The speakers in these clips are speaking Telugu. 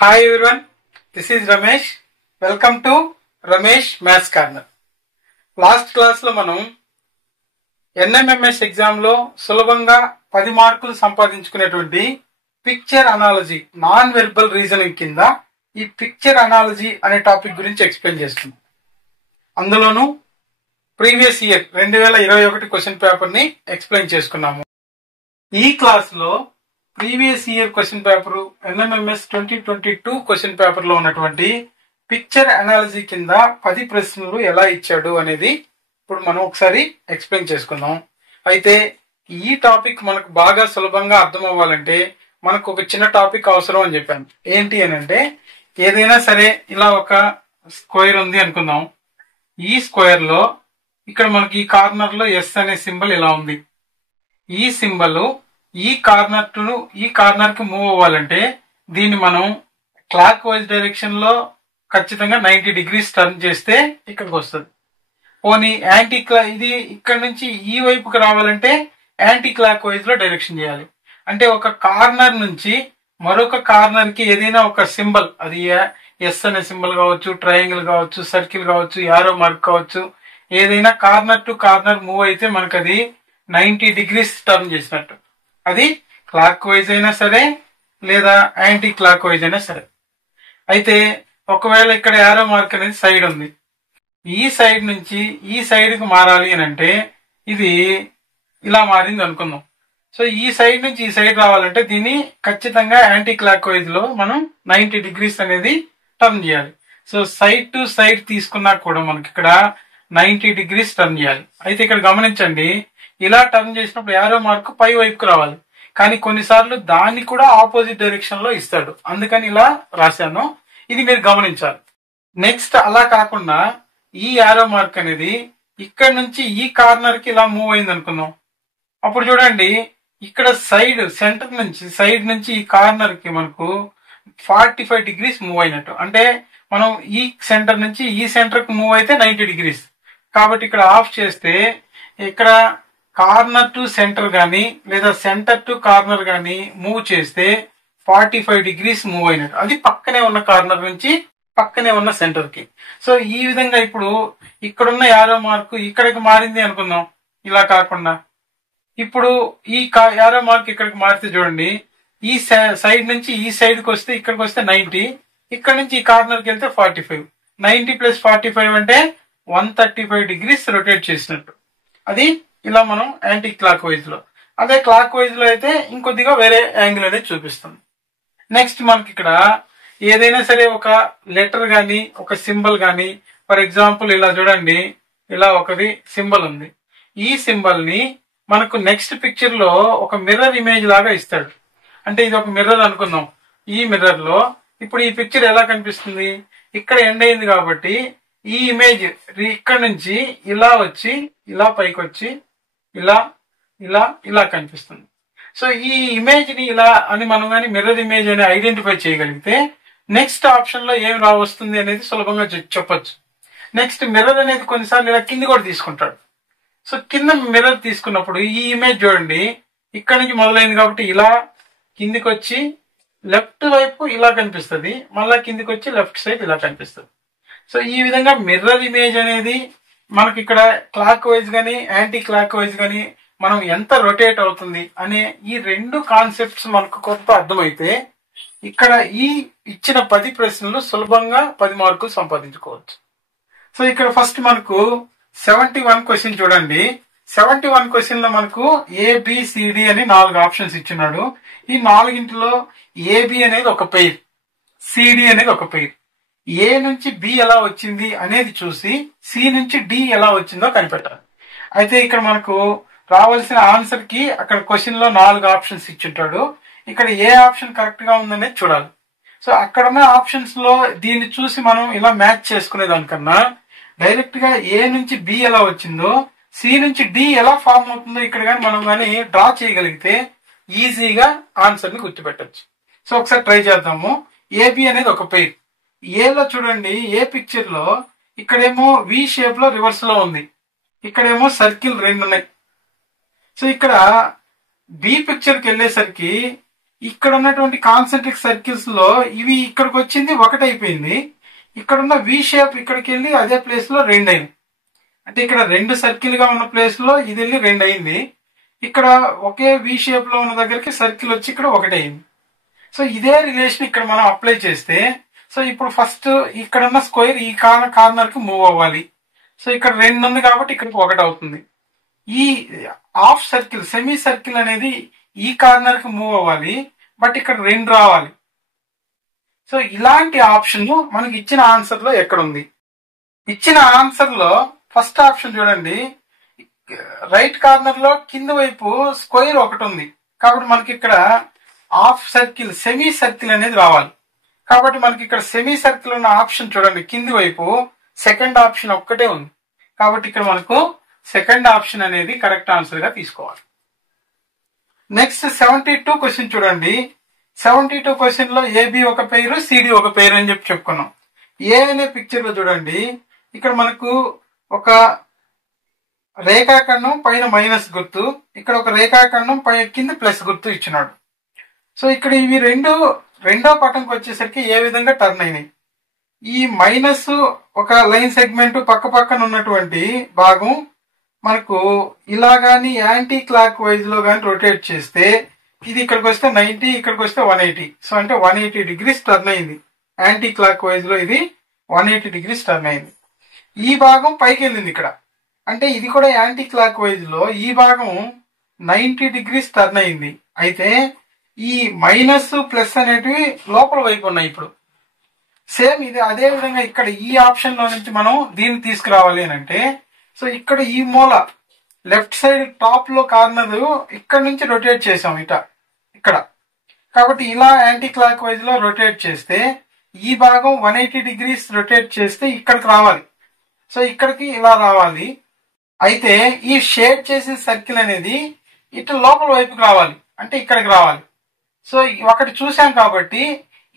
Hi everyone, this is Ramesh. Welcome to Ramesh Maths Corner. Last class లో మనం ఎన్ఎంఎంఎస్ ఎగ్జామ్ లో సులభంగా 10 మార్కులు సంపాదించుకునేటువంటి picture analogy non verbal reasoning కింద ఈ పిక్చర్ అనాలజీ అనే టాపిక్ గురించి ఎక్స్ప్లెయిన్ చేస్తున్నాం. అందులోనూ ప్రీవియస్ ఇయర్ 2021 క్వశ్చన్ పేపర్ ని ఎక్స్ప్లెయిన్ చేసుకున్నాము. ఈ క్లాస్ లో previous year question paper NMMS 2022 question paper లో ఉన్నటువంటి పిక్చర్ అనాలజీ కింద 10 ప్రశ్నలు ఎలా ఇచ్చాడు అనేది ఇప్పుడు మనం ఒకసారి ఎక్స్ప్లెయిన్ చేసుకుందాం. అయితే ఈ టాపిక్ మనకు బాగా సులభంగా అర్థం అవ్వాలంటే మనకు ఒక చిన్న టాపిక్ అవసరం అని చెప్పాను. ఏంటి అని అంటే, ఏదైనా సరే ఇలా ఒక స్క్వేర్ ఉంది అనుకుందాం. ఈ స్క్వేర్ లో ఇక్కడ మనకి ఈ కార్నర్ లో ఎస్ అనే సింబల్ ఇలా ఉంది. ఈ సింబల్ ఈ కార్నర్ కి మూవ్ అవ్వాలంటే దీన్ని మనం క్లాక్ వైజ్ డైరెక్షన్ లో ఖచ్చితంగా 90 డిగ్రీస్ టర్న్ చేస్తే ఇక్కడికి వస్తుంది. పోనీ ఇది ఇక్కడ నుంచి ఈ వైపుకి రావాలంటే యాంటీ క్లాక్ వైజ్ లో డైరెక్షన్ చేయాలి. అంటే ఒక కార్నర్ నుంచి మరొక కార్నర్ కి ఏదైనా ఒక సింబల్, అది ఎస్ అనే సింబల్ కావచ్చు, ట్రయాంగిల్ కావచ్చు, సర్కిల్ కావచ్చు, యారో మార్క్ కావచ్చు, ఏదైనా కార్నర్ టు కార్నర్ మూవ్ అయితే మనకు అది 90 డిగ్రీస్ టర్న్ చేసినట్టు. అది క్లాక్ వైజ్ అయినా సరే లేదా యాంటీ క్లాక్ వైజ్ అయినా సరే. అయితే ఒకవేళ ఇక్కడ యారో మార్క్ అనేది సైడ్ ఉంది, ఈ సైడ్ నుంచి ఈ సైడ్ కు మారాలి అని అంటే ఇది ఇలా మారింది అనుకుందాం. సో ఈ సైడ్ నుంచి ఈ సైడ్ రావాలంటే దీన్ని ఖచ్చితంగా యాంటీ క్లాక్ వైజ్ లో మనం 90 డిగ్రీస్ అనేది టర్న్ చేయాలి. సో సైడ్ టు సైడ్ తీసుకున్నా కూడా మనకి ఇక్కడ 90 డిగ్రీస్ టర్న్ చేయాలి. అయితే ఇక్కడ గమనించండి, ఇలా టర్న్ చేసినప్పుడు యారో మార్క్ పై వైపుకు రావాలి, కానీ కొన్నిసార్లు దాన్ని కూడా ఆపోజిట్ డైరెక్షన్ లో ఇస్తాడు. అందుకని ఇలా రాశాను, ఇది మీరు గమనించాలి. నెక్స్ట్ అలా కాకుండా ఈ యారో మార్క్ అనేది ఇక్కడ నుంచి ఈ కార్నర్ కి ఇలా మూవ్ అయింది అనుకుందాం. అప్పుడు చూడండి, ఇక్కడ సైడ్ నుంచి ఈ కార్నర్ కి మనకు 45 డిగ్రీస్ మూవ్ అయినట్టు. అంటే మనం ఈ సెంటర్ నుంచి ఈ సెంటర్ కు మూవ్ అయితే 90 డిగ్రీస్. కాబట్టి ఇక్కడ ఆఫ్ చేస్తే ఇక్కడ కార్నర్ టు సెంటర్ గానీ లేదా సెంటర్ టు కార్నర్ గానీ మూవ్ చేస్తే 45 డిగ్రీస్ మూవ్ అయినట్టు. అది పక్కనే ఉన్న కార్నర్ నుంచి పక్కనే ఉన్న సెంటర్ కి. సో ఈ విధంగా ఇప్పుడు ఇక్కడున్న యారో మార్క్ ఇక్కడికి మారింది అనుకుందాం. ఇలా కాకుండా ఇప్పుడు ఈ యారో మార్క్ ఇక్కడికి మారితే చూడండి, ఈ సైడ్ నుంచి ఈ సైడ్ కి వస్తే ఇక్కడికి వస్తే 90, ఇక్కడ నుంచి ఈ కార్నర్ కి వెళ్తే 45. 90 ప్లస్ 45 అంటే 135 డిగ్రీస్ రొటేట్ చేసినట్టు. అది ఇలా మనం యాంటీ క్లాక్ వైజ్ లో. అదే క్లాక్ వైజ్ లో అయితే ఇంకొద్దిగా వేరే యాంగిల్ అనేది చూపిస్తుంది. నెక్స్ట్ మనకి ఇక్కడ ఏదైనా సరే ఒక లెటర్ గాని ఒక సింబల్ గాని, ఫర్ ఎగ్జాంపుల్ ఇలా చూడండి, ఇలా ఒకది సింబల్ ఉంది. ఈ సింబల్ ని మనకు నెక్స్ట్ పిక్చర్ లో ఒక మిర్రర్ ఇమేజ్ లాగా ఇస్తాడు. అంటే ఇది ఒక మిర్రర్ అనుకుందాం. ఈ మిర్రర్ లో ఇప్పుడు ఈ పిక్చర్ ఎలా కనిపిస్తుంది, ఇక్కడ ఎండ్ అయింది కాబట్టి ఈ ఇమేజ్ ఇక్కడ నుంచి ఇలా వచ్చి ఇలా పైకి వచ్చి ఇలా ఇలా ఇలా కనిపిస్తుంది. సో ఈ ఇమేజ్ ని ఇలా అని మనం కానీ మిర్రర్ ఇమేజ్ అని ఐడెంటిఫై చేయగలిగితే నెక్స్ట్ ఆప్షన్ లో ఏం వస్తుంది అనేది సులభంగా చెప్పొచ్చు. నెక్స్ట్ మిర్రర్ అనేది కొన్నిసార్లు ఇలా కింది కూడా తీసుకుంటాడు. సో కింద మిర్రర్ తీసుకున్నప్పుడు ఈ ఇమేజ్ చూడండి, ఇక్కడ నుంచి మొదలైంది కాబట్టి ఇలా కిందికి వచ్చి లెఫ్ట్ వైపు ఇలా కనిపిస్తుంది, మళ్ళా కిందికి వచ్చి లెఫ్ట్ సైడ్ ఇలా కనిపిస్తుంది. సో ఈ విధంగా మిర్రర్ ఇమేజ్ అనేది మనకి ఇక్కడ క్లాక్ వైజ్ గానీ యాంటీ క్లాక్ వైజ్ గానీ మనం ఎంత రొటేట్ అవుతుంది అనే ఈ రెండు కాన్సెప్ట్స్ మనకు కొంత అర్థమైతే ఇక్కడ ఈ ఇచ్చిన 10 ప్రశ్నలు సులభంగా 10 మార్కులు సంపాదించుకోవచ్చు. సో ఇక్కడ ఫస్ట్ మనకు 71 క్వశ్చన్ చూడండి. 71 క్వశ్చన్ లో మనకు ABCD అని 4 ఆప్షన్స్ ఇచ్చినాడు. ఈ 4గింటిలో AB అనేది ఒక పెయిర్, CD అనేది ఒక పెయిర్. ఏ నుంచి బి ఎలా వచ్చింది అనేది చూసి సి నుంచి డి ఎలా వచ్చిందో కనిపెట్టాలి. అయితే ఇక్కడ మనకు రావాల్సిన ఆన్సర్ కి అక్కడ క్వశ్చన్ లో 4 ఆప్షన్స్ ఇచ్చింటాడు. ఇక్కడ ఏ ఆప్షన్ కరెక్ట్ గా ఉందనేది చూడాలి. సో అక్కడ ఉన్న ఆప్షన్స్ లో దీన్ని చూసి మనం ఇలా మ్యాచ్ చేసుకునే దానికన్నా డైరెక్ట్ గా ఏ నుంచి బి ఎలా వచ్చిందో సి నుంచి డి ఎలా ఫార్మ్ అవుతుందో ఇక్కడ కానీ మనం కానీ డ్రా చేయగలిగితే ఈజీగా ఆన్సర్ ని గుర్తుపెట్టచ్చు. సో ఒకసారి ట్రై చేద్దాము. ఏబి అనేది ఒక పెయిర్. ఏలో చూడండి, ఏ పిక్చర్ లో ఇక్కడేమో వి షేప్ లో రివర్స్ లో ఉంది, ఇక్కడేమో సర్కిల్ 2 ఉన్నాయి. సో ఇక్కడ బి పిక్చర్ కి వెళ్ళేసరికి ఇక్కడ ఉన్నటువంటి కాన్సెంట్రిక్ సర్కిల్స్ లో ఇవి ఇక్కడికి వచ్చింది ఒకటి అయిపోయింది, ఇక్కడ ఉన్న వి షేప్ ఇక్కడికి వెళ్ళి అదే ప్లేస్ లో రెండు అయింది. అంటే ఇక్కడ రెండు సర్కిల్ గా ఉన్న ప్లేస్ లో ఇది వెళ్ళి రెండు అయింది, ఇక్కడ ఒకే వి షేప్ లో ఉన్న దగ్గరికి సర్కిల్ వచ్చి ఇక్కడ ఒకటి అయింది. సో ఇదే రిలేషన్ ఇక్కడ మనం అప్లై చేస్తే, సో ఇప్పుడు ఫస్ట్ ఇక్కడ ఉన్న స్క్వేర్ ఈ కార్నర్ కి మూవ్ అవ్వాలి. సో ఇక్కడ రెండు ఉంది కాబట్టి ఇక్కడికి ఒకటి అవుతుంది. ఈ హాఫ్ సర్కిల్ సెమీ సర్కిల్ అనేది ఈ కార్నర్ కి మూవ్ అవ్వాలి, బట్ ఇక్కడ రెండు రావాలి. సో ఇలాంటి ఆప్షన్ మనకి ఇచ్చిన ఆన్సర్ లో ఎక్కడ ఉంది? ఇచ్చిన ఆన్సర్ లో ఫస్ట్ ఆప్షన్ చూడండి, రైట్ కార్నర్ లో కింద వైపు స్క్వేర్ ఒకటి ఉంది కాబట్టి మనకి ఇక్కడ హాఫ్ సర్కిల్ సెమీ సర్కిల్ అనేది రావాలి. కాబట్టి మనకి ఇక్కడ సెమీ సర్కిల్ ఉన్న ఆప్షన్ చూడండి, కింది వైపు సెకండ్ ఆప్షన్ ఒక్కటే ఉంది కాబట్టి ఇక్కడ మనకు సెకండ్ ఆప్షన్ అనేది కరెక్ట్ ఆన్సర్ గా తీసుకోవాలి. నెక్స్ట్ 72 క్వశ్చన్ చూడండి. 72 క్వశ్చన్ లో ఏబి ఒక పేరు, సిడి ఒక పేరు అని చెప్పి చెప్పుకున్నాం. ఏ అనే పిక్చర్ లో చూడండి, ఇక్కడ మనకు ఒక రేఖాఖండం పైన మైనస్ గుర్తు, ఇక్కడ ఒక రేఖాఖండం పై కింద ప్లస్ గుర్తు ఇచ్చినాడు. సో ఇక్కడ ఇవి రెండో పటంకి వచ్చేసరికి ఏ విధంగా టర్న్ అయినాయి. ఈ మైనస్ ఒక లైన్ సెగ్మెంట్ పక్క పక్కన ఉన్నటువంటి భాగం మనకు ఇలా గాని యాంటీ క్లాక్ వైజ్ లో గాని రొటేట్ చేస్తే ఇది ఇక్కడికి వస్తే 90, ఇక్కడికి వస్తే 180. సో అంటే 180 డిగ్రీస్ టర్న్ అయింది. యాంటీ క్లాక్ వైజ్ లో ఇది 180 డిగ్రీస్ టర్న్ అయింది. ఈ భాగం పైకి వెళ్ళింది ఇక్కడ, అంటే ఇది కూడా యాంటీ క్లాక్ వైజ్ లో ఈ భాగం 90 డిగ్రీస్ టర్న్ అయింది. అయితే ఈ మైనస్ ప్లస్ అనేటివి లోపల వైపు ఉన్నాయి. ఇప్పుడు సేమ్ ఇది అదే విధంగా ఇక్కడ ఈ ఆప్షన్ లో నుంచి మనం దీన్ని తీసుకురావాలి అని అంటే, సో ఇక్కడ ఈ మూల లెఫ్ట్ సైడ్ టాప్ లో కార్నర్ ఇక్కడ నుంచి రొటేట్ చేసాం ఇక్కడ, కాబట్టి ఇలా యాంటీ క్లాక్ వైజ్ లో రొటేట్ చేస్తే ఈ భాగం 180 డిగ్రీస్ రొటేట్ చేస్తే ఇక్కడికి రావాలి. సో ఇక్కడికి ఇలా రావాలి. అయితే ఈ షేడ్ చేసిన సర్కిల్ అనేది ఇటు లోపల వైపుకి రావాలి, అంటే ఇక్కడికి రావాలి. సో ఒకటి చూసాం కాబట్టి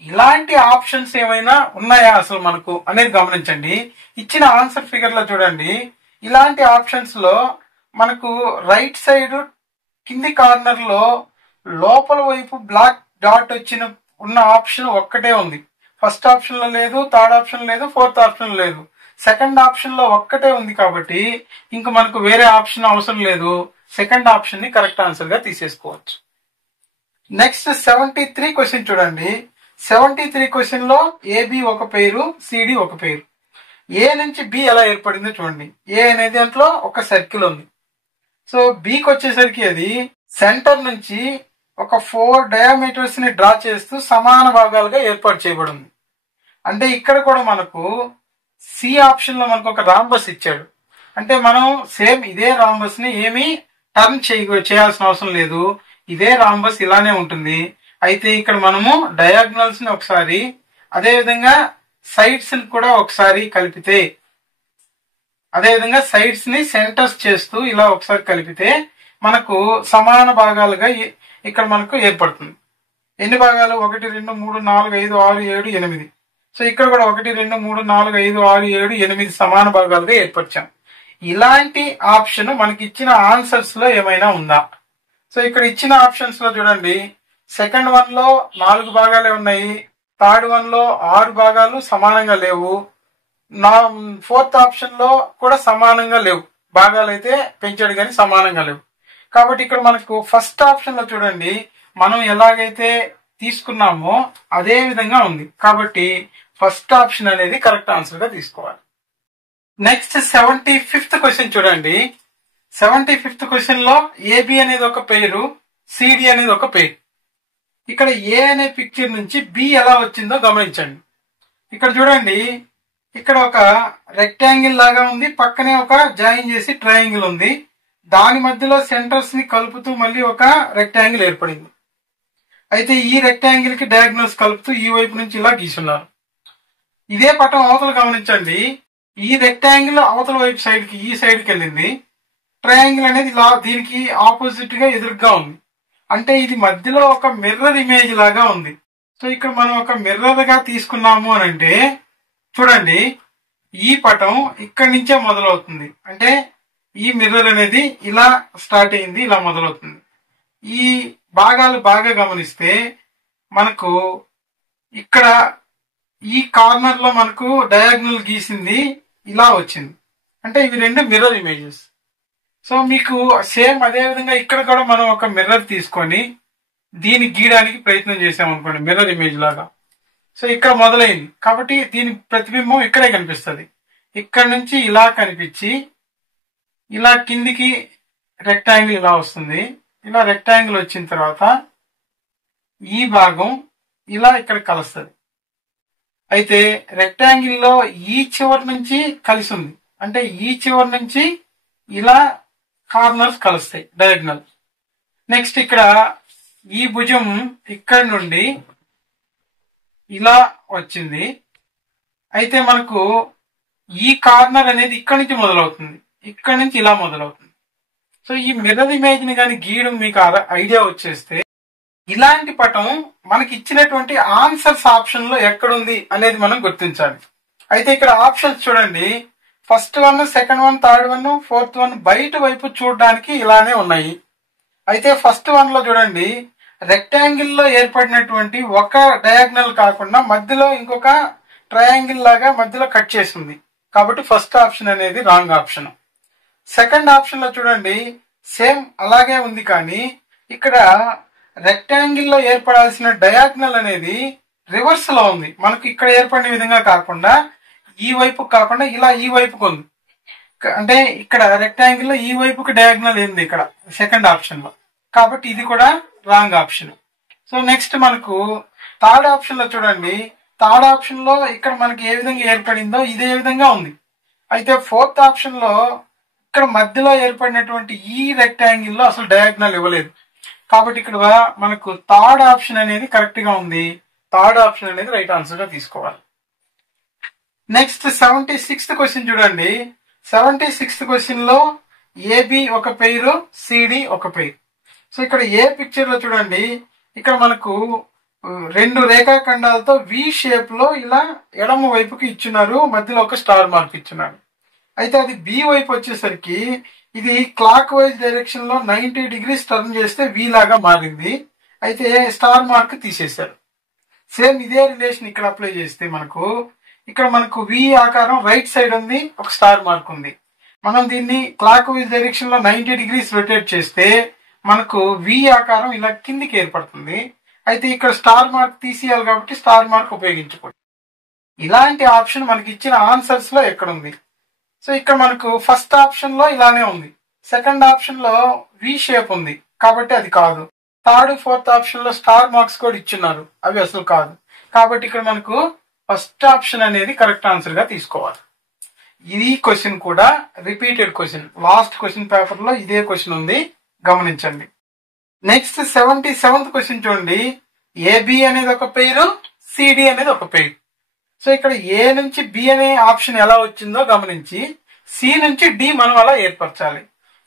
ఇలాంటి ఆప్షన్స్ ఏమైనా ఉన్నాయా అసలు మనకు అనేది గమనించండి. ఇచ్చిన ఆన్సర్ ఫిగర్ లో చూడండి, ఇలాంటి ఆప్షన్స్ లో మనకు రైట్ సైడ్ కింది కార్నర్ లో లోపల వైపు బ్లాక్ డాట్ ఉన్న ఆప్షన్ ఒక్కటే ఉంది. ఫస్ట్ ఆప్షన్ లో లేదు, థర్డ్ ఆప్షన్ లేదు, ఫోర్త్ ఆప్షన్ లేదు, సెకండ్ ఆప్షన్ లో ఒక్కటే ఉంది. కాబట్టి ఇంకా మనకు వేరే ఆప్షన్ అవసరం లేదు, సెకండ్ ఆప్షన్ ని కరెక్ట్ ఆన్సర్ గా తీసేసుకోవచ్చు. నెక్స్ట్ 73 క్వశ్చన్ చూడండి. 73 క్వశ్చన్ లో ఏబి ఒక పేరు, సిడి ఒక పేరు. ఏ నుంచి బి ఎలా ఏర్పడిందో చూడండి. ఏ అనేది దాంట్లో ఒక సర్కిల్ ఉంది. సో బికి వచ్చేసరికి అది సెంటర్ నుంచి ఒక 4 డయామీటర్స్ ని డ్రా చేస్తూ సమాన భాగాలుగా ఏర్పాటు చేయబడింది. అంటే ఇక్కడ కూడా మనకు సి ఆప్షన్ లో మనకు ఒక రాంబస్ ఇచ్చాడు. అంటే మనం సేమ్ ఇదే రాంబస్ ని ఏమి టర్న్ చేయాల్సిన అవసరం లేదు, ఇదే రాంబస్ ఇలానే ఉంటుంది. అయితే ఇక్కడ మనము డయాగ్నల్స్ ని ఒకసారి, అదే విధంగా సైడ్స్ ని కూడా ఒకసారి కలిపితే, అదే విధంగా సైడ్స్ ని సెంటర్స్ చేస్తూ ఇలా ఒకసారి కలిపితే మనకు సమాన భాగాలుగా ఇక్కడ మనకు ఏర్పడుతుంది. ఎన్ని భాగాలు? 1 2 3 4 5 6 7 8. సో ఇక్కడ కూడా 1 2 3 4 5 6 7 8 సమాన భాగాలుగా ఏర్పరిచాం. ఇలాంటి ఆప్షన్ మనకి ఇచ్చిన ఆన్సర్స్ లో ఏమైనా ఉందా? సో ఇక్కడ ఇచ్చిన ఆప్షన్స్ లో చూడండి, సెకండ్ వన్ లో 4 భాగాలే ఉన్నాయి, థర్డ్ వన్ లో 6 భాగాలు సమానంగా లేవు, ఫోర్త్ ఆప్షన్ లో కూడా సమానంగా లేవు, భాగాలు అయితే పెంచాడు కానీ సమానంగా లేవు. కాబట్టి ఇక్కడ మనకు ఫస్ట్ ఆప్షన్ లో చూడండి, మనం ఎలాగైతే తీసుకున్నామో అదే విధంగా ఉంది. కాబట్టి ఫస్ట్ ఆప్షన్ అనేది కరెక్ట్ ఆన్సర్ గా తీసుకోవాలి. నెక్స్ట్ 75th క్వశ్చన్ చూడండి. 75th క్వశ్చన్ లో ఏబి అనేది ఒక పేరు, సిడి అనేది ఒక పేరు. ఇక్కడ ఏ అనే పిక్చర్ నుంచి బి ఎలా వచ్చిందో గమనించండి. ఇక్కడ చూడండి, ఇక్కడ ఒక రెక్టాంగిల్ లాగా ఉంది, పక్కనే ఒక జాయిన్ చేసి ట్రయాంగిల్ ఉంది, దాని మధ్యలో సెంటర్స్ ని కలుపుతూ మళ్ళీ ఒక రెక్టాంగిల్ ఏర్పడింది. అయితే ఈ రెక్టాంగిల్ కి డయాగ్నల్స్ కలుపుతూ ఈ వైపు నుంచి ఇలా గీసున్నారు. ఇదే పటం అవతల గమనించండి, ఈ రెక్టాంగిల్ అవతల వైపు సైడ్ కి ఈ సైడ్ కి వెళ్ళింది, ట్రయాంగిల్ అనేది ఇలా దీనికి ఆపోజిట్ గా ఎదురుగా ఉంది. అంటే ఇది మధ్యలో ఒక మిర్రర్ ఇమేజ్ లాగా ఉంది. సో ఇక్కడ మనం ఒక మిర్రర్ గా తీసుకున్నాము అని అంటే చూడండి, ఈ పటం ఇక్కడి నుంచే మొదలవుతుంది. అంటే ఈ మిర్రర్ అనేది ఇలా స్టార్ట్ అయింది, ఇలా మొదలవుతుంది. ఈ భాగాలు బాగా గమనిస్తే మనకు ఇక్కడ ఈ కార్నర్ లో మనకు డయాగ్నల్ గీసింది ఇలా వచ్చింది, అంటే ఇవి రెండు మిర్రర్ ఇమేజెస్. సో మీకు సేమ్ అదే విధంగా ఇక్కడ కూడా మనం ఒక మిర్రర్ తీసుకొని దీన్ని గీయడానికి ప్రయత్నం చేసాం అనుకోండి, మిర్రర్ ఇమేజ్ లాగా. సో ఇక్కడ మొదలైంది కాబట్టి దీని ప్రతిబింబం ఇక్కడే కనిపిస్తుంది. ఇక్కడ నుంచి ఇలా కనిపించి ఇలా కిందికి రెక్టాంగిల్ ఇలా వస్తుంది. ఇలా రెక్టాంగిల్ వచ్చిన తర్వాత ఈ భాగం ఇలా ఇక్కడ కలుస్తుంది. అయితే రెక్టాంగిల్ లో ఈ చివరి నుంచి కలిసి ఉంది, అంటే ఈ చివరి నుంచి ఇలా కార్నర్స్ కలుస్తాయి డయాగ్నల్. నెక్స్ట్ ఇక్కడ ఈ భుజం ఇక్కడ నుండి ఇలా వచ్చింది. అయితే మనకు ఈ కార్నర్ అనేది ఇక్కడ నుంచి మొదలవుతుంది, ఇక్కడ నుంచి ఇలా మొదలవుతుంది. సో ఈ మిర్రర్ ఇమేజ్ ని కానీ గీయడం మీకు ఐడియా వచ్చేస్తే ఇలాంటి పటం మనకి ఇచ్చినటువంటి ఆన్సర్స్ ఆప్షన్ లో ఎక్కడుంది అనేది మనం గుర్తించాలి. అయితే ఇక్కడ ఆప్షన్స్ చూడండి, first one, second one, third one, fourth one బయట వైపు చూడడానికి ఇలానే ఉన్నాయి. అయితే ఫస్ట్ వన్ లో చూడండి, రెక్టాంగిల్ లో ఏర్పడినటువంటి ఒక డయాగ్నల్ కాకుండా మధ్యలో ఇంకొక ట్రయాంగిల్ లాగా మధ్యలో కట్ చేసింది, కాబట్టి ఫస్ట్ ఆప్షన్ అనేది రాంగ్ ఆప్షన్. సెకండ్ ఆప్షన్ లో చూడండి, సేమ్ అలాగే ఉంది, కానీ ఇక్కడ రెక్టాంగిల్ లో ఏర్పడాల్సిన డయాగ్నల్ అనేది రివర్స్ లో ఉంది. మనకు ఇక్కడ ఏర్పడిన విధంగా కాకుండా ఈ వైపు కాకుండా ఇలా ఈ వైపుకు ఉంది, అంటే ఇక్కడ రెక్టాంగిల్ లో ఈ వైపుకి డయాగ్నల్ ఉంది ఇక్కడ సెకండ్ ఆప్షన్ లో, కాబట్టి ఇది కూడా రాంగ్ ఆప్షన్. సో నెక్స్ట్ మనకు థర్డ్ ఆప్షన్ లో చూడండి, థర్డ్ ఆప్షన్ లో ఇక్కడ మనకి ఏ విధంగా ఏర్పడిందో ఇదే విధంగా ఉంది. అయితే ఫోర్త్ ఆప్షన్ లో ఇక్కడ మధ్యలో ఏర్పడినటువంటి ఈ రెక్టాంగిల్ లో అసలు డయాగ్నల్ ఇవ్వలేదు, కాబట్టి ఇక్కడ మనకు థర్డ్ ఆప్షన్ అనేది కరెక్ట్ గా ఉంది. థర్డ్ ఆప్షన్ అనేది రైట్ ఆన్సర్ గా తీసుకోవాలి. నెక్స్ట్ 76th క్వశ్చన్ చూడండి. 76th క్వశ్చన్ లో ఏబి ఒక పెయిర్, సిడి ఒక పెయిర్. సో ఇక్కడ ఏ పిక్చర్ లో చూడండి, ఇక్కడ మనకు రెండు రేఖాఖండాలతో వి షేప్ లో ఇలా ఎడమ వైపుకి ఇచ్చున్నారు, మధ్యలో ఒక స్టార్ మార్క్ ఇచ్చున్నారు. అయితే అది బి వైపు వచ్చేసరికి ఇది క్లాక్ వైజ్ డైరెక్షన్ లో 90 degrees టర్న్ చేస్తే వి లాగా మారింది. అయితే స్టార్ మార్క్ తీసేశారు. సేమ్ ఇదే రిలేషన్ ఇక్కడ అప్లై చేస్తే మనకు ఇక్కడ మనకు వి ఆకారం రైట్ సైడ్ ఉంది, ఒక స్టార్ మార్క్ ఉంది. మనం దీన్ని క్లాక్ వైజ్ డైరెక్షన్ లో 90 degrees రొటేట్ చేస్తే మనకు వి ఆకారం ఇలా కిందికి ఏర్పడుతుంది. అయితే ఇక్కడ స్టార్ మార్క్ తీసేయాలి కాబట్టి స్టార్ మార్క్ ఉపయోగించకూడదు. ఇలాంటి ఆప్షన్ మనకి ఇచ్చిన ఆన్సర్స్ లో ఎక్కడ ఉంది? సో ఇక్కడ మనకు ఫస్ట్ ఆప్షన్ లో ఇలానే ఉంది, సెకండ్ ఆప్షన్ లో వి షేప్ ఉంది కాబట్టి అది కాదు. థర్డ్ ఫోర్త్ ఆప్షన్ లో స్టార్ మార్క్స్ కూడా ఇచ్చున్నారు, అవి అసలు కాదు. కాబట్టి ఇక్కడ మనకు ఫస్ట్ ఆప్షన్ అనేది కరెక్ట్ ఆన్సర్ గా తీసుకోవాలి. ఈ క్వశ్చన్ కూడా repeated question, last question paper లో ఇదే క్వశ్చన్ ఉంది, గమనించండి. నెక్స్ట్ 77th క్వశ్చన్ చూడండి. ఏబి అనేది ఒక పెయిర్, సిడి అనేది ఒక పెయిర్. సో ఇక్కడ ఏ నుంచి బి అనే ఆప్షన్ ఎలా వచ్చిందో గమనించి సి నుంచి డి మనం అలా ఏర్పరచాలి.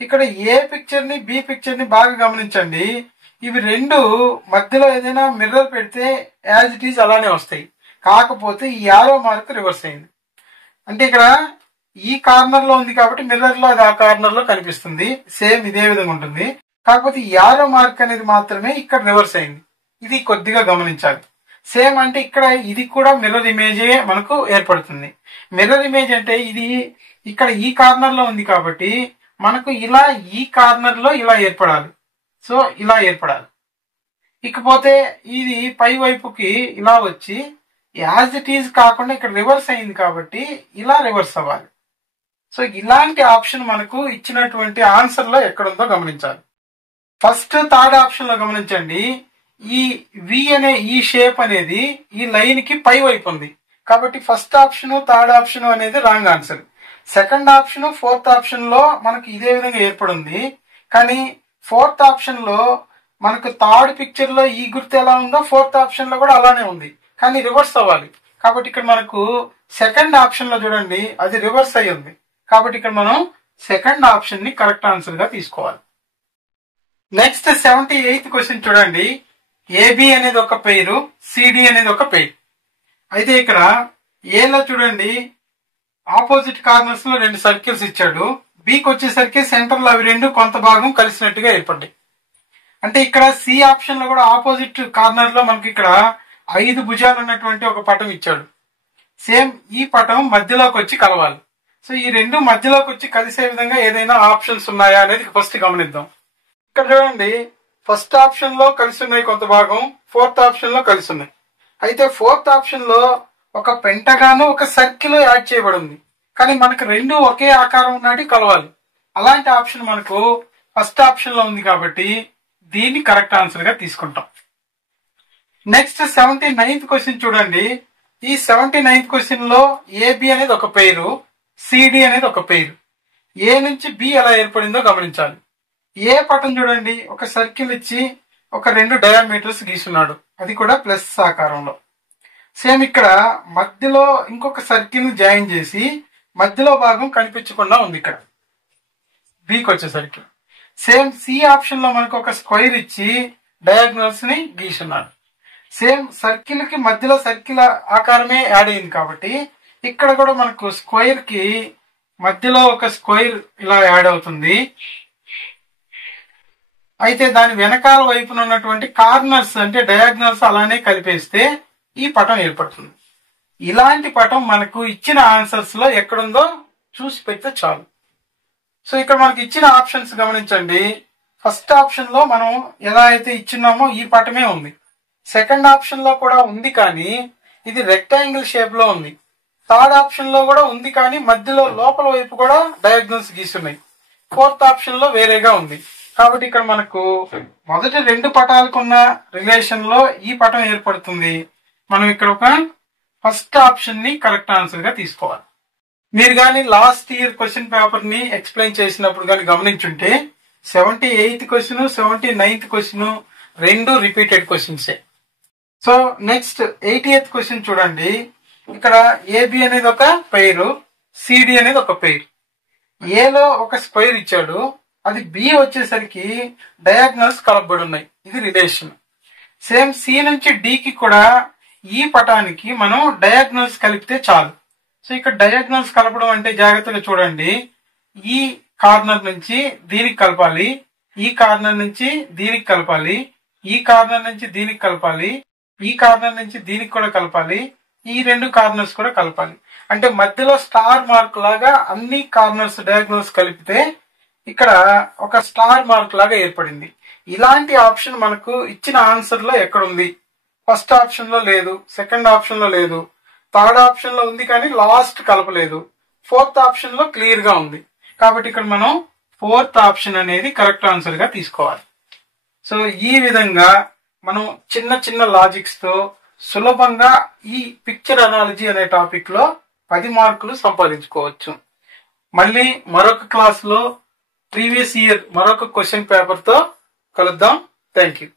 ఇక్కడ ఏ పిక్చర్ ని బి పిక్చర్ ని బాగా గమనించండి. ఇవి రెండు మధ్యలో ఏదైనా మిర్రర్ పెడితే యాజ్ ఇట్ ఈజ్ అలానే వస్తాయి, కాకపోతే ఈ యారో మార్క్ రివర్స్ అయింది. అంటే ఇక్కడ ఈ కార్నర్ లో ఉంది కాబట్టి మిర్రర్ లో అది ఆ కార్నర్ లో కనిపిస్తుంది, సేమ్ ఇదే విధంగా ఉంటుంది. కాకపోతే ఈ యారో మార్క్ అనేది మాత్రమే ఇక్కడ రివర్స్ అయింది, ఇది కొద్దిగా గమనించాలి. సేమ్ అంటే ఇక్కడ ఇది కూడా మిర్రర్ ఇమేజే మనకు ఏర్పడుతుంది. మిర్రర్ ఇమేజ్ అంటే ఇది ఇక్కడ ఈ కార్నర్ లో ఉంది కాబట్టి మనకు ఇలా ఈ కార్నర్ లో ఇలా ఏర్పడాలి. సో ఇలా ఏర్పడాలి. ఇకపోతే ఇది పై వైపుకి ఇలా వచ్చి యాజ్ ఇట్ ఈజ్ కాకుండా ఇక్కడ రివర్స్ అయింది కాబట్టి ఇలా రివర్స్ అవ్వాలి. సో ఇలాంటి ఆప్షన్ మనకు ఇచ్చినటువంటి ఆన్సర్ లో ఎక్కడుందో గమనించాలి. ఫస్ట్ థర్డ్ ఆప్షన్ లో గమనించండి, ఈ వి అనే ఈ షేప్ అనేది ఈ లైన్ కి పై వైపు ఉంది కాబట్టి ఫస్ట్ ఆప్షన్ థర్డ్ ఆప్షన్ అనేది wrong answer. Second option fourth option లో మనకు ఇదే విధంగా ఏర్పడింది, కానీ ఫోర్త్ ఆప్షన్ లో మనకు థర్డ్ పిక్చర్ లో ఈ గుర్తు ఎలా ఉందో ఫోర్త్ ఆప్షన్ లో కూడా అలానే ఉంది, కానీ రివర్స్ అవ్వాలి. కాబట్టి ఇక్కడ మనకు సెకండ్ ఆప్షన్ లో చూడండి అది రివర్స్ అయ్యి ఉంది, కాబట్టి ఇక్కడ మనం సెకండ్ ఆప్షన్ ని కరెక్ట్ ఆన్సర్ గా తీసుకోవాలి. నెక్స్ట్ 78th క్వశ్చన్ చూడండి. ఏబి అనేది ఒక పెయిర్, సిడి అనేది ఒక పెయిర్. అయితే ఇక్కడ ఏలో చూడండి ఆపోజిట్ కార్నర్స్ లో రెండు సర్కిల్స్ ఇచ్చాడు, బికి వచ్చేసరికి సెంటర్ లో అవి రెండు కొంత భాగం కలిసినట్టుగా ఏర్పడ్డాయి. అంటే ఇక్కడ సి ఆప్షన్ లో కూడా ఆపోజిట్ కార్నర్ లో మనకి ఇక్కడ 5 భుజాలు ఉన్నటువంటి ఒక పటం ఇచ్చాడు. సేమ్ ఈ పటం మధ్యలోకి వచ్చి కలవాలి. సో ఈ రెండు మధ్యలోకి వచ్చి కలిసే విధంగా ఏదైనా ఆప్షన్స్ ఉన్నాయా అనేది ఫస్ట్ గమనిద్దాం. ఇక్కడ చూడండి, ఫస్ట్ ఆప్షన్ లో కలిసి ఉన్నాయి కొంత భాగం, ఫోర్త్ ఆప్షన్ లో కలిసి ఉన్నాయి. అయితే ఫోర్త్ ఆప్షన్ లో ఒక పెంటగాను ఒక సర్కిల్ యాడ్ చేయబడి ఉంది, కానీ మనకు రెండు ఒకే ఆకారం ఉన్నట్టు కలవాలి. అలాంటి ఆప్షన్ మనకు ఫస్ట్ ఆప్షన్ లో ఉంది కాబట్టి దీన్ని కరెక్ట్ ఆన్సర్ గా తీసుకుంటాం. నెక్స్ట్ 79th క్వశ్చన్ చూడండి. ఈ 79th క్వశ్చన్ లో ఏబి అనేది ఒక పేరు, సిడి అనేది ఒక పేరు. ఏ నుంచి బి ఎలా ఏర్పడిందో గమనించాలి. ఏ పటం చూడండి, ఒక సర్కిల్ ఇచ్చి ఒక 2 డయామీటర్స్ గీస్తున్నాడు, అది కూడా ప్లస్ ఆకారంలో. సేమ్ ఇక్కడ మధ్యలో ఇంకొక సర్కిల్ ని జాయిన్ చేసి మధ్యలో భాగం కనిపించకుండా ఉంది ఇక్కడ బికి వచ్చేసరికి. సేమ్ సి ఆప్షన్ లో మనకు ఒక స్క్వైర్ ఇచ్చి డయాగ్నల్స్ ని గీస్తున్నాడు. సేమ్ సర్కిల్ కి మధ్యలో సర్కిల్ ఆకారమే యాడ్ అయింది కాబట్టి ఇక్కడ కూడా మనకు స్క్వైర్ కి మధ్యలో ఒక స్క్వైర్ ఇలా యాడ్ అవుతుంది. అయితే దాని వెనకాల వైపున ఉన్నటువంటి కార్నర్స్ అంటే డయాగ్నల్స్ అలానే కలిపేస్తే ఈ పటం ఏర్పడుతుంది. ఇలాంటి పటం మనకు ఇచ్చిన ఆన్సర్స్ లో ఎక్కడుందో చూసి పెడితే చాలు. సో ఇక్కడ మనకి ఇచ్చిన ఆప్షన్స్ గమనించండి. ఫస్ట్ ఆప్షన్ లో మనం ఎలా అయితే ఇచ్చినామో ఈ పటమే ఉంది. సెకండ్ ఆప్షన్ లో కూడా ఉంది కానీ ఇది రెక్టాంగిల్ షేప్ లో ఉంది. థర్డ్ ఆప్షన్ లో కూడా ఉంది కానీ మధ్యలో లోపల వైపు కూడా డయాగ్నల్స్ గీస్తున్నాయి. ఫోర్త్ ఆప్షన్ లో వేరేగా ఉంది. కాబట్టి ఇక్కడ మనకు మొదటి 2 పటాలకున్న రిలేషన్ లో ఈ పటం ఏర్పడుతుంది. మనం ఇక్కడ ఒక ఫస్ట్ ఆప్షన్ ని కరెక్ట్ ఆన్సర్ గా తీసుకోవాలి. మీరు కానీ లాస్ట్ ఇయర్ క్వశ్చన్ పేపర్ ని ఎక్స్ప్లెయిన్ చేసినప్పుడు కానీ గమనించుంటే 78th క్వశ్చన్ 79th క్వశ్చన్ రెండు రిపీటెడ్ క్వశ్చన్సే. సో నెక్స్ట్ 80th క్వశ్చన్ చూడండి. ఇక్కడ ఏబి అనేది ఒక పేరు, సిడి అనేది ఒక పేరు. ఏలో ఒక స్క్వైర్ ఇచ్చాడు, అది బి వచ్చేసరికి డయాగ్నల్స్ కలపబడి ఉన్నాయి, ఇది రిలేషన్. సేమ్ సి నుంచి డికి కూడా ఈ పటానికి మనం డయాగ్నల్స్ కలిపితే చాలు. సో ఇక్కడ డయాగ్నల్స్ కలపడం అంటే జాగ్రత్తగా చూడండి. ఈ కార్నర్ నుంచి దీనికి కలపాలి, ఈ కార్నర్ నుంచి దీనికి కలపాలి, ఈ కార్నర్ నుంచి దీనికి కలపాలి, ఈ కార్నర్ నుంచి దీనికి కూడా కలపాలి, ఈ 2 కార్నర్స్ కూడా కలపాలి. అంటే మధ్యలో స్టార్ మార్క్ లాగా అన్ని కార్నర్స్ డయాగ్నల్స్ కలిపితే ఇక్కడ ఒక స్టార్ మార్క్ లాగా ఏర్పడింది. ఇలాంటి ఆప్షన్ మనకు ఇచ్చిన ఆన్సర్ లో ఎక్కడుంది? ఫస్ట్ ఆప్షన్ లో లేదు, సెకండ్ ఆప్షన్ లో లేదు, థర్డ్ ఆప్షన్ లో ఉంది కానీ లాస్ట్ కలపలేదు, ఫోర్త్ ఆప్షన్ లో క్లియర్ గా ఉంది. కాబట్టి ఇక్కడ మనం ఫోర్త్ ఆప్షన్ అనేది కరెక్ట్ ఆన్సర్ గా తీసుకోవాలి. సో ఈ విధంగా మనం చిన్న చిన్న లాజిక్స్ తో సులభంగా ఈ పిక్చర్ అనాలజీ అనే టాపిక్ లో 10 మార్కులు సంపాదించుకోవచ్చు. మళ్ళీ మరొక క్లాస్ లో ప్రీవియస్ ఇయర్ మరొక క్వశ్చన్ పేపర్ తో కలుద్దాం. Thank you.